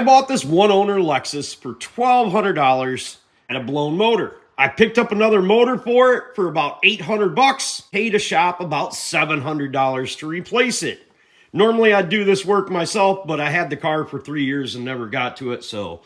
I bought this one-owner Lexus for $1,200 and a blown motor. I picked up another motor for it for about 800 bucks, paid a shop about $700 to replace it. Normally I'd do this work myself, but I had the car for 3 years and never got to it, so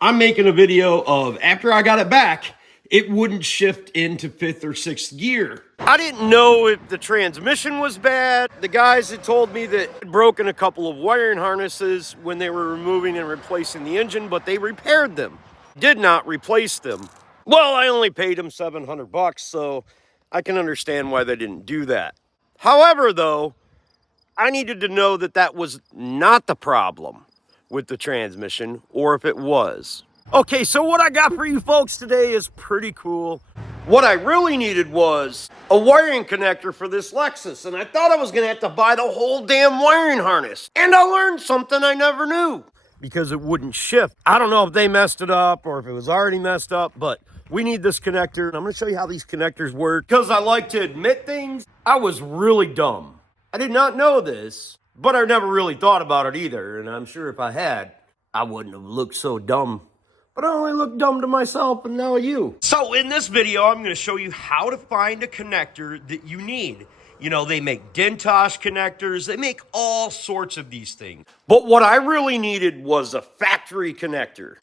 I'm making a video of after I got it back, it wouldn't shift into 5th or 6th gear. I didn't know if the transmission was bad. The guys had told me that it had broken a couple of wiring harnesses when they were removing and replacing the engine, but they repaired them. Did not replace them. Well, I only paid them 700 bucks, so I can understand why they didn't do that. However, though, I needed to know that that was not the problem with the transmission, or if it was. Okay, so what I got for you folks today is pretty cool. What I really needed was a wiring connector for this Lexus, and I thought I was gonna have to buy the whole damn wiring harness. And I learned something I never knew, because it wouldn't shift. I don't know if they messed it up or if it was already messed up, but we need this connector, and I'm gonna show you how these connectors work. Because I like to admit things, I was really dumb. I did not know this, but I never really thought about it either, and I'm sure if I had, I wouldn't have looked so dumb. But I only look dumb to myself and now you. So in this video, I'm going to show you how to find a connector that you need. You know, they make Dentosh connectors. They make all sorts of these things. But what I really needed was a factory connector.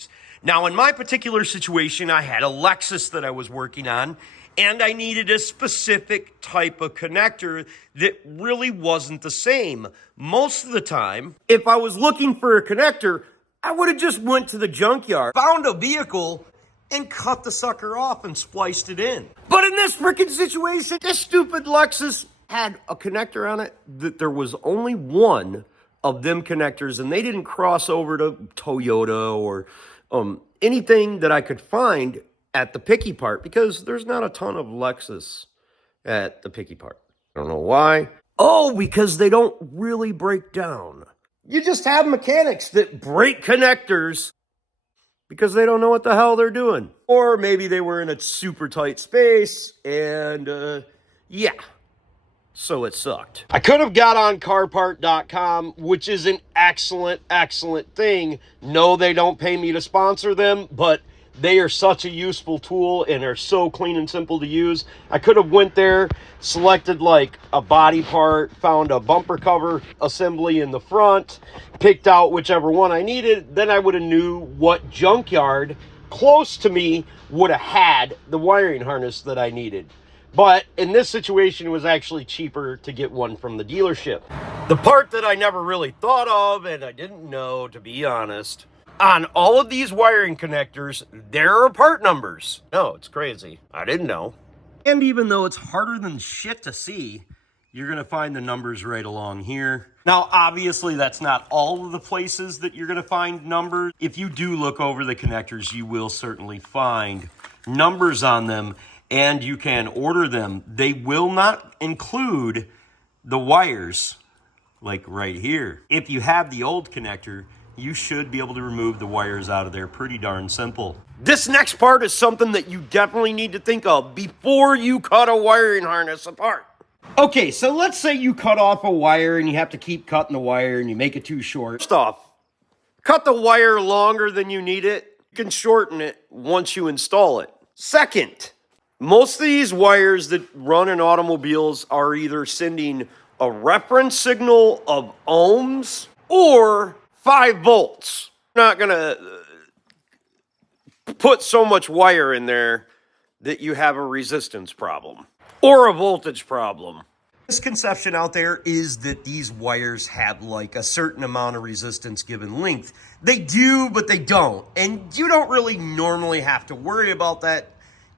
Now, in my particular situation, I had a Lexus that I was working on, and I needed a specific type of connector that really wasn't the same. Most of the time, if I was looking for a connector, I would have just went to the junkyard, found a vehicle, and cut the sucker off and spliced it in. But in this freaking situation, this stupid Lexus had a connector on it that there was only one of them connectors, and they didn't cross over to Toyota or anything that I could find at the picky part, because there's not a ton of Lexus at the picky part. I don't know why. Oh, because they don't really break down. You just have mechanics that break connectors because they don't know what the hell they're doing. Or maybe they were in a super tight space and, yeah. So it sucked. I could have got on carpart.com, which is an excellent, excellent thing. No, they don't pay me to sponsor them, but they are such a useful tool and are so clean and simple to use. I could have went there, selected like a body part, found a bumper cover assembly in the front, picked out whichever one I needed. Then I would have knew what junkyard close to me would have had the wiring harness that I needed. But in this situation, it was actually cheaper to get one from the dealership. The part that I never really thought of, and I didn't know, to be honest, on all of these wiring connectors, there are part numbers. No, it's crazy. I didn't know. And even though it's harder than shit to see, you're going to find the numbers right along here. Now, obviously, that's not all of the places that you're going to find numbers. If you do look over the connectors, you will certainly find numbers on them, and you can order them. They will not include the wires, like right here. If you have the old connector, you should be able to remove the wires out of there pretty darn simple. This next part is something that you definitely need to think of before you cut a wiring harness apart. Okay, so let's say you cut off a wire and you have to keep cutting the wire and you make it too short. First off, cut the wire longer than you need it. You can shorten it once you install it. Second, most of these wires that run in automobiles are either sending a reference signal of ohms or 5 volts. I'm not gonna put so much wire in there that you have a resistance problem or a voltage problem. Misconception out there is that these wires have like a certain amount of resistance given length. They do, but they don't. And you don't really normally have to worry about that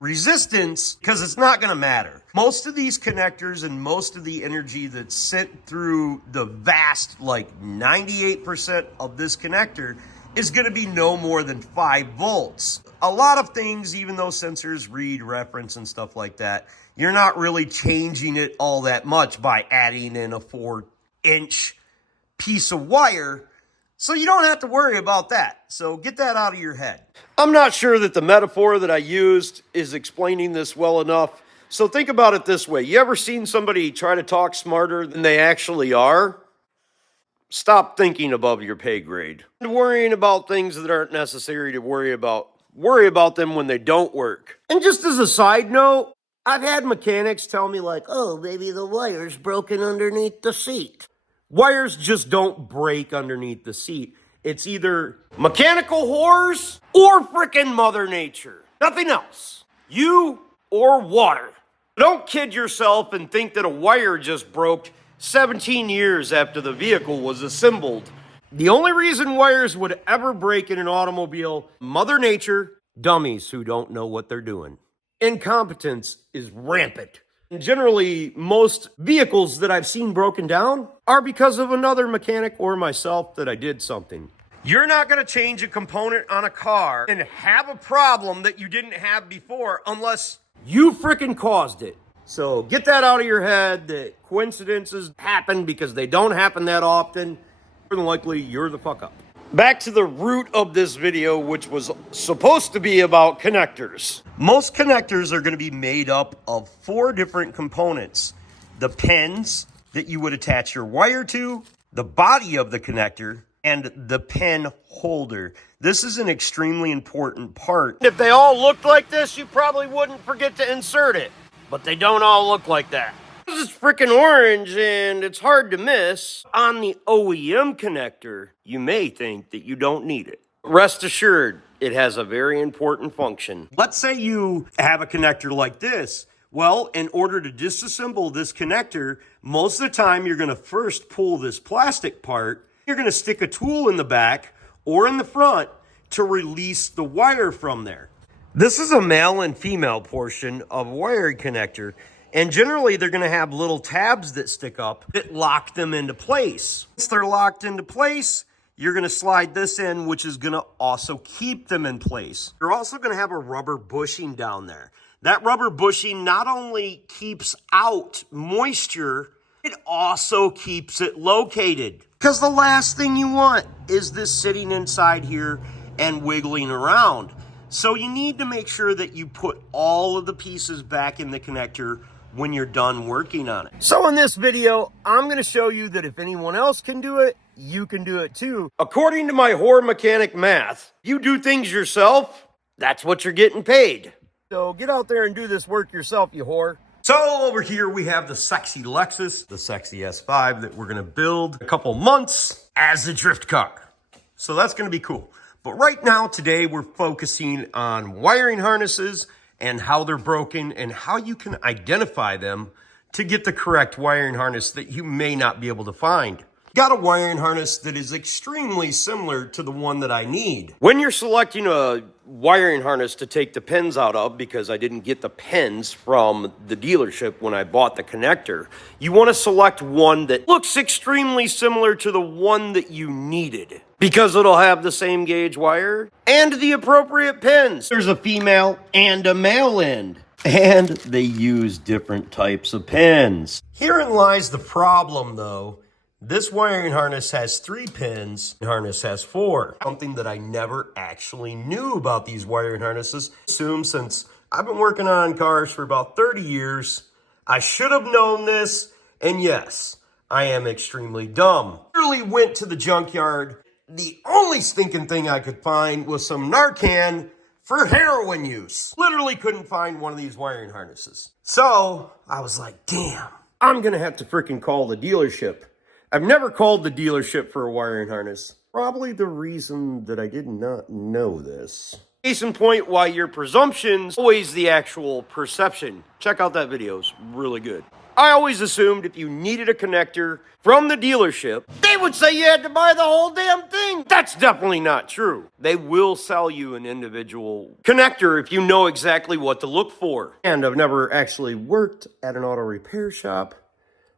resistance because it's not going to matter. Most of these connectors and most of the energy that's sent through the vast, like 98% of this connector is going to be no more than 5 volts. A lot of things, even though sensors read reference and stuff like that, you're not really changing it all that much by adding in a 4-inch piece of wire. So you don't have to worry about that. So get that out of your head. I'm not sure that the metaphor that I used is explaining this well enough. So think about it this way. You ever seen somebody try to talk smarter than they actually are? Stop thinking above your pay grade and worrying about things that aren't necessary to worry about. Worry about them when they don't work. And just as a side note, I've had mechanics tell me like, oh, maybe the wire's broken underneath the seat. Wires just don't break underneath the seat. It's either mechanical whores or frickin' Mother Nature. Nothing else. You or water. Don't kid yourself and think that a wire just broke 17 years after the vehicle was assembled. The only reason wires would ever break in an automobile, Mother Nature, dummies who don't know what they're doing. Incompetence is rampant. And generally, most vehicles that I've seen broken down are because of another mechanic or myself that I did something. You're not going to change a component on a car and have a problem that you didn't have before unless you frickin' caused it. So get that out of your head that coincidences happen because they don't happen that often. More than likely, you're the fuck up. Back to the root of this video, which was supposed to be about connectors. Most connectors are going to be made up of 4 different components. The pins that you would attach your wire to, the body of the connector, and the pen holder. This is an extremely important part. If they all looked like this, you probably wouldn't forget to insert it. But they don't all look like that. This is freaking orange and it's hard to miss. On the OEM connector, you may think that you don't need it. Rest assured, it has a very important function. Let's say you have a connector like this. Well, in order to disassemble this connector, most of the time you're gonna first pull this plastic part. You're gonna stick a tool in the back or in the front to release the wire from there. This is a male and female portion of a wiring connector, and generally they're gonna have little tabs that stick up that lock them into place. Once they're locked into place, you're gonna slide this in, which is gonna also keep them in place. You're also gonna have a rubber bushing down there. That rubber bushing not only keeps out moisture, it also keeps it located. Because the last thing you want is this sitting inside here and wiggling around. So you need to make sure that you put all of the pieces back in the connector when you're done working on it. So in this video, I'm going to show you that if anyone else can do it, you can do it too. According to my whore mechanic math, you do things yourself, that's what you're getting paid. So get out there and do this work yourself, you whore. So over here we have the sexy Lexus, the sexy S5 that we're going to build a couple months as a drift car. So that's going to be cool. But right now, today, we're focusing on wiring harnesses and how they're broken and how you can identify them to get the correct wiring harness that you may not be able to find. Got a wiring harness that is extremely similar to the one that I need. When you're selecting a wiring harness to take the pins out of, because I didn't get the pins from the dealership when I bought the connector, you want to select one that looks extremely similar to the one that you needed, because it'll have the same gauge wire and the appropriate pins. There's a female and a male end, and they use different types of pins. Herein lies the problem, though. This wiring harness has 3 pins, the harness has 4. Something that I never actually knew about these wiring harnesses. Assume since I've been working on cars for about 30 years, I should have known this, and yes, I am extremely dumb. Literally went to the junkyard. The only stinking thing I could find was some Narcan for heroin use. Literally couldn't find one of these wiring harnesses. So I was like, damn, I'm gonna have to freaking call the dealership. I've never called the dealership for a wiring harness. Probably the reason that I did not know this. Case in point, why your presumption's always the actual perception. Check out that video, it's really good. I always assumed if you needed a connector from the dealership, they would say you had to buy the whole damn thing. That's definitely not true. They will sell you an individual connector if you know exactly what to look for. And I've never actually worked at an auto repair shop.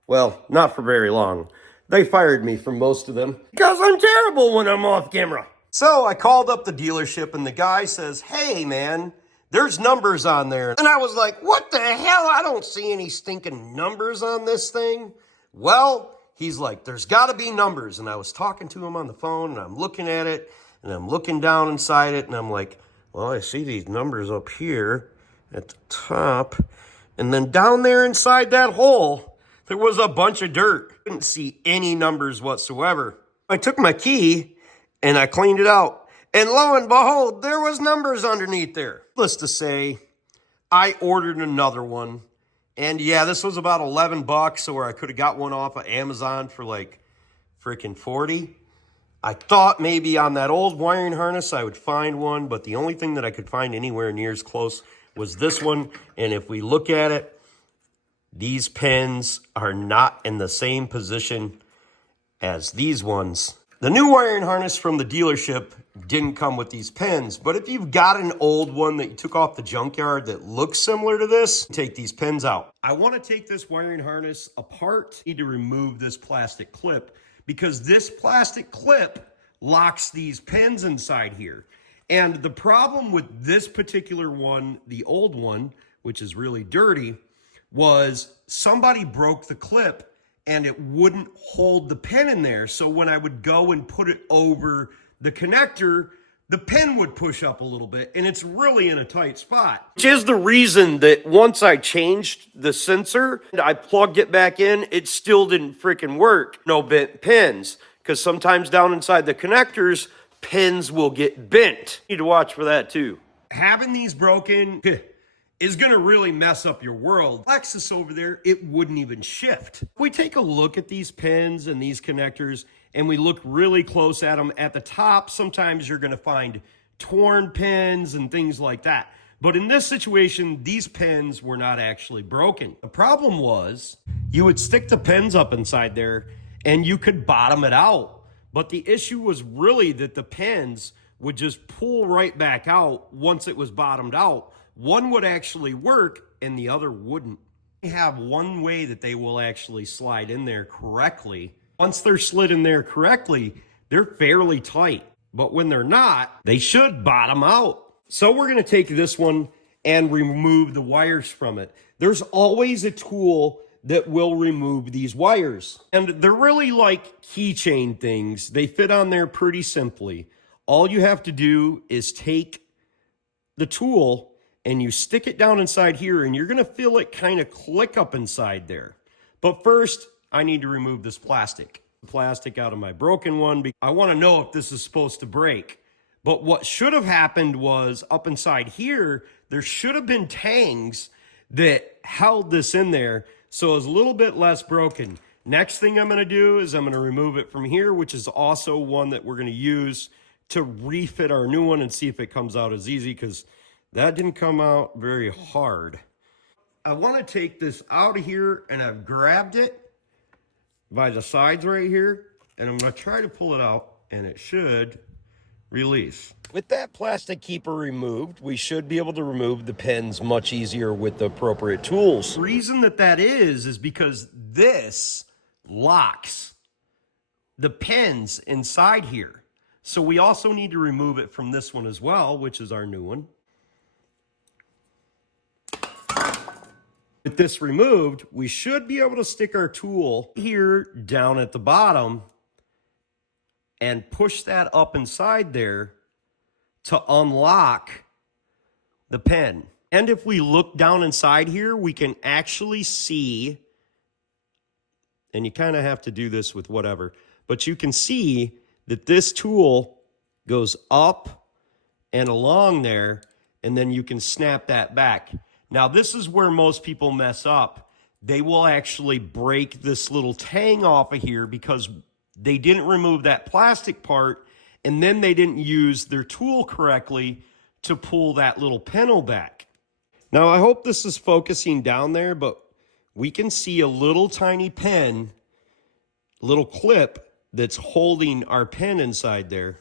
Well, not for very long. They fired me from most of them because I'm terrible when I'm off camera. So I called up the dealership and the guy says, hey man, there's numbers on there. And I was like, what the hell? I don't see any stinking numbers on this thing. Well, he's like, there's gotta be numbers. And I was talking to him on the phone and I'm looking at it and I'm looking down inside it and I'm like, well, I see these numbers up here at the top. And then down there inside that hole, there was a bunch of dirt. Couldn't see any numbers whatsoever. I took my key and I cleaned it out. And lo and behold, there was numbers underneath there. Needless to say, I ordered another one. And yeah, this was about 11 bucks, or I could have got one off of Amazon for like freaking 40. I thought maybe on that old wiring harness I would find one, but the only thing that I could find anywhere near as close was this one. And if we look at it, these pins are not in the same position as these ones. The new wiring harness from the dealership didn't come with these pins, but if you've got an old one that you took off the junkyard that looks similar to this, take these pins out. I want to take this wiring harness apart. I need to remove this plastic clip because this plastic clip locks these pins inside here. And the problem with this particular one, the old one, which is really dirty, was somebody broke the clip and it wouldn't hold the pin in there. So when I would go and put it over the connector, the pin would push up a little bit, and it's really in a tight spot. Which is the reason that once I changed the sensor, I plugged it back in, it still didn't freaking work. No bent pins, because sometimes down inside the connectors, pins will get bent. You need to watch for that too. Having these broken is gonna really mess up your world. Lexus over there, it wouldn't even shift. If we take a look at these pins and these connectors and we look really close at them at the top, sometimes you're gonna find torn pins and things like that. But in this situation, these pins were not actually broken. The problem was you would stick the pins up inside there and you could bottom it out. But the issue was really that the pins would just pull right back out once it was bottomed out. One would actually work and the other wouldn't. They have one way that they will actually slide in there correctly. Once they're slid in there correctly, they're fairly tight. But when they're not, they should bottom out. So we're gonna take this one and remove the wires from it. There's always a tool that will remove these wires. And they're really like keychain things. They fit on there pretty simply. All you have to do is take the tool and you stick it down inside here and you're gonna feel it kind of click up inside there. But first, I need to remove this plastic. Plastic out of my broken one because I wanna know if this is supposed to break. But what should have happened was up inside here, there should have been tangs that held this in there so it was a little bit less broken. Next thing I'm gonna do is I'm gonna remove it from here, which is also one that we're gonna use to refit our new one and see if it comes out as easy, because that didn't come out very hard. I want to take this out of here, and I've grabbed it by the sides right here, and I'm going to try to pull it out, and it should release. With that plastic keeper removed, we should be able to remove the pins much easier with the appropriate tools. The reason that is because this locks the pins inside here. So we also need to remove it from this one as well, which is our new one. With this removed, we should be able to stick our tool here down at the bottom and push that up inside there to unlock the pin. And if we look down inside here, we can actually see, and you kind of have to do this with whatever, but you can see that this tool goes up and along there, and then you can snap that back. Now, this is where most people mess up. They will actually break this little tang off of here because they didn't remove that plastic part, and then they didn't use their tool correctly to pull that little panel back. Now, I hope this is focusing down there, but we can see a little tiny pin, little clip that's holding our pen inside there.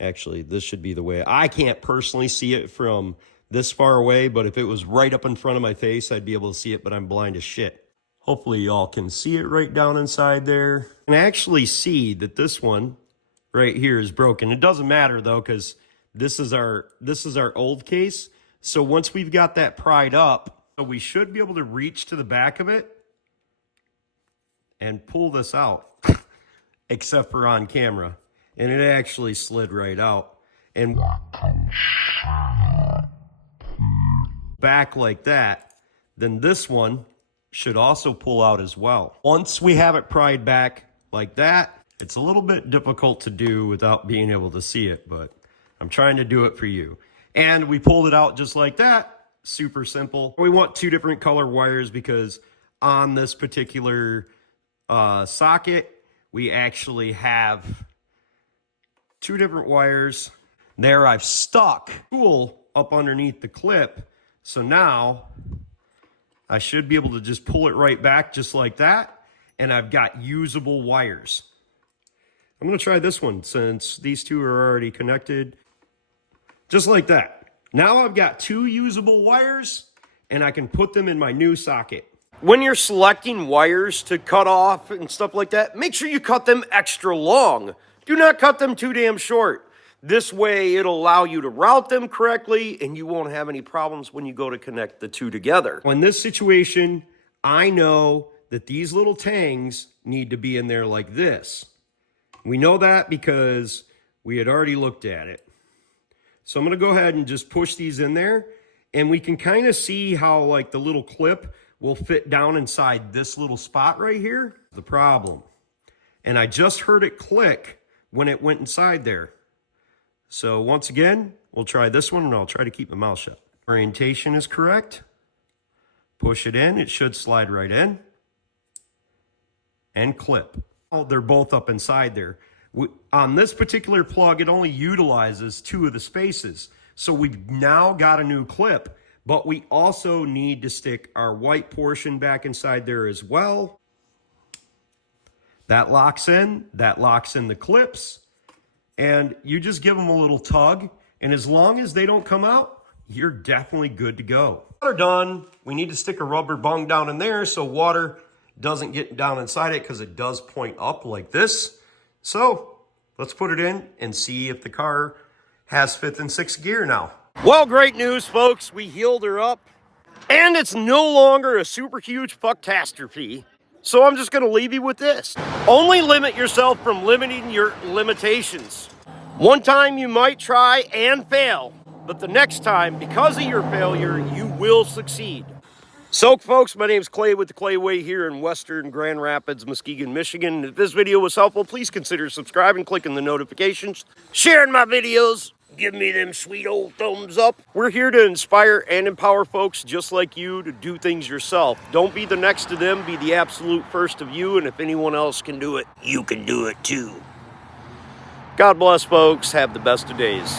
Actually, this should be the way. I can't personally see it from this far away, but if it was right up in front of my face, I'd be able to see it, but I'm blind as shit. Hopefully y'all can see it right down inside there. And actually see that this one right here is broken. It doesn't matter though, because this is our old case. So once we've got that pried up, so we should be able to reach to the back of it and pull this out, except for on camera. And it actually slid right out. And back like that, then this one should also pull out as well. Once we have it pried back like that, It's a little bit difficult to do without being able to see it, but I'm trying to do it for you. And we pulled it out just like that. Super simple. We want 2 different color wires because on this particular socket, we actually have 2 different wires. There I've stuck tool up underneath the clip. So now I should be able to just pull it right back just like that. And I've got usable wires. I'm going to try this one since these 2 are already connected. Just like that. Now I've got 2 usable wires and I can put them in my new socket. When you're selecting wires to cut off and stuff like that, make sure you cut them extra long. Do not cut them too damn short. This way it'll allow you to route them correctly and you won't have any problems when you go to connect the 2 together. In this situation, I know that these little tangs need to be in there like this. We know that because we had already looked at it. So I'm going to go ahead and just push these in there. And we can kind of see how like the little clip will fit down inside this little spot right here. The problem. And I just heard it click when it went inside there. So once again, we'll try this one and I'll try to keep my mouth shut. Orientation is correct. Push it in. It should slide right in. And clip. Oh, they're both up inside there. On this particular plug, it only utilizes 2 of the spaces. So we've now got a new clip, but we also need to stick our white portion back inside there as well. That locks in the clips, and you just give them a little tug, and as long as they don't come out, you're definitely good to go. Water done. We need to stick a rubber bung down in there so water doesn't get down inside it because it does point up like this. So let's put it in and see if the car has 5th and 6th gear now. Well, great news, folks. We healed her up and it's no longer a super huge fucktastrophie. So I'm just going to leave you with this. Only limit yourself from limiting your limitations. One time you might try and fail, but the next time, because of your failure, you will succeed. So, folks, my name's Clay with the Clay Way here in Western Grand Rapids, Muskegon, Michigan. If this video was helpful, please consider subscribing, clicking the notifications, sharing my videos, give me them sweet old thumbs up. We're here to inspire and empower folks just like you to do things yourself. Don't be the next to them, be the absolute first of you, and if anyone else can do it, you can do it too. God bless, folks. Have the best of days.